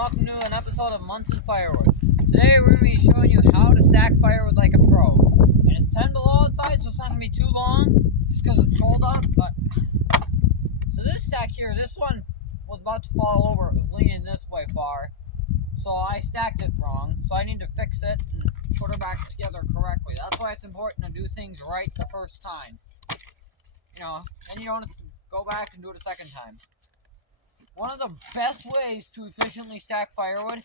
welcome to an episode of Munson Firewood. Today we're going to be showing you how to stack firewood like a pro. And it's 10 below outside, so it's not going to be too long, just because it's cold out. But so this stack here, this one was about to fall over. It was leaning this way far, so I stacked it wrong. So I need to fix it and put it back together correctly. That's why it's important to do things right the first time. You know, and you don't have to go back and do it a second time. One of the best ways to efficiently stack firewood,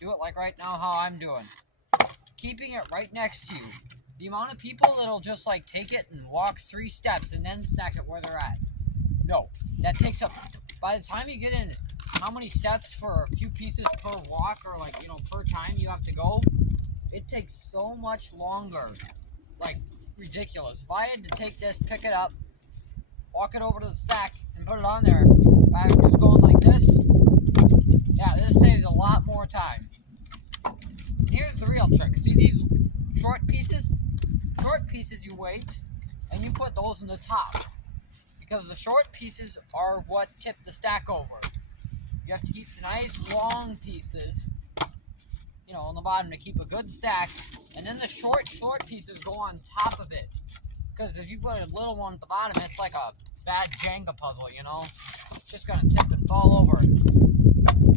do it like right now how I'm doing. Keeping it right next to you. The amount of people that'll just like take it and walk 3 steps and then stack it where they're at. No, that takes up, by the time you get in how many steps for a few pieces per walk or like, you know, per time you have to go, it takes so much longer. Like, ridiculous. If I had to take this, pick it up, walk it over to the stack, and put it on there, rather than just going like this, yeah, this saves a lot more time. And here's the real trick. See these short pieces? Short pieces you wait, and you put those in the top. Because the short pieces are what tip the stack over. You have to keep the nice long pieces, you know, on the bottom to keep a good stack. And then the short pieces go on top of it. Because if you put a little one at the bottom, it's like a bad Jenga puzzle, you know? It's just going to tip and fall over.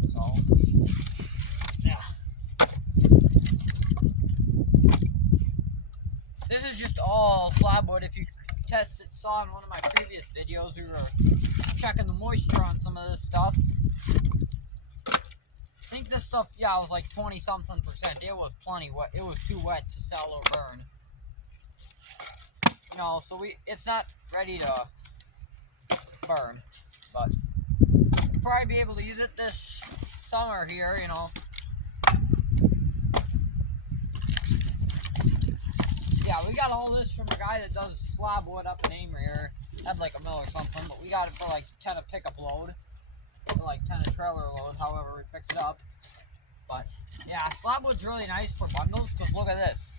So, yeah. This is just all slab wood. If you saw in one of my previous videos, we were checking the moisture on some of this stuff. I think this stuff, yeah, it was like 20-something%. It was plenty wet. It was too wet to sell or burn. You know, so it's not ready to burn, but we'll probably be able to use it this summer here, you know. Yeah, we got all this from a guy that does slab wood up in Amory here. Had like a mill or something, but we got it for like 10 a pickup load, or like 10 a trailer load, however we picked it up. But yeah, slab wood's really nice for bundles, because look at this.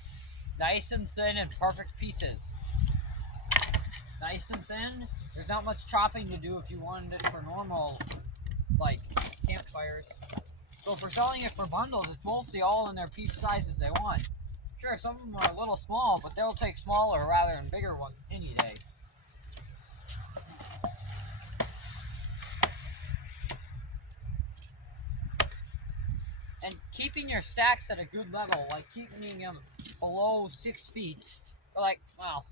Nice and thin and perfect pieces. Nice and thin. There's not much chopping to do if you wanted it for normal, like, campfires. So if we're selling it for bundles, it's mostly all in their piece sizes they want. Sure, some of them are a little small, but they'll take smaller rather than bigger ones any day. And keeping your stacks at a good level, like keeping them below 6 feet, or like, well,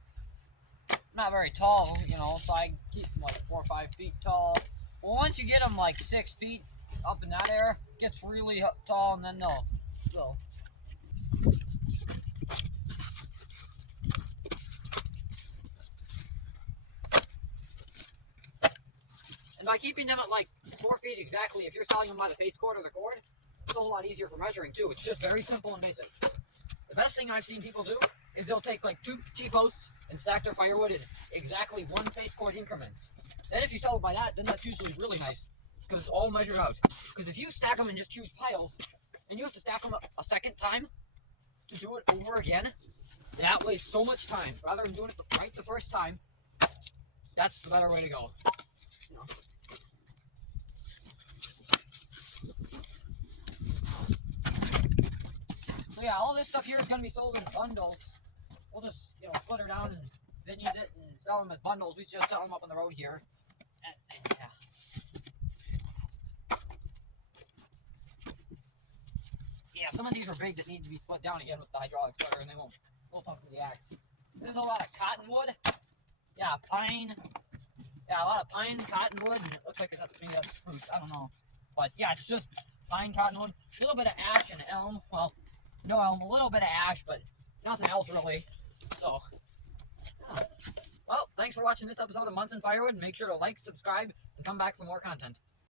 not very tall, you know, so I keep them like 4 or 5 feet tall. Well, once you get them like 6 feet up in that area, it gets really tall, and then they'll go. And by keeping them at like 4 feet exactly, if you're selling them by the face cord or the cord, it's a whole lot easier for measuring too. It's just very simple and basic. The best thing I've seen people do is they'll take like 2 T-posts and stack their firewood in exactly 1 face cord increments. Then if you sell it by that, then that's usually really nice, because it's all measured out. Because if you stack them in just huge piles, and you have to stack them a second time to do it over again, that wastes so much time. Rather than doing it right the first time, that's the better way to go. You know. So yeah, all this stuff here is going to be sold in bundles. We'll just, you know, put her down and then use it and sell them as bundles. We just sell them up on the road here. And, yeah. Yeah, some of these are big that need to be split down again with the hydraulic splitter, and they won't. We'll talk with the axe. There's a lot of cottonwood. Yeah, pine. Yeah, a lot of pine, cottonwood, and it looks like maybe that's spruce. I don't know. But yeah, it's just pine, cottonwood, a little bit of ash and elm. Well, no elm, a little bit of ash, but nothing else really. So, well, thanks for watching this episode of Munson Firewood. Make sure to like, subscribe, and come back for more content.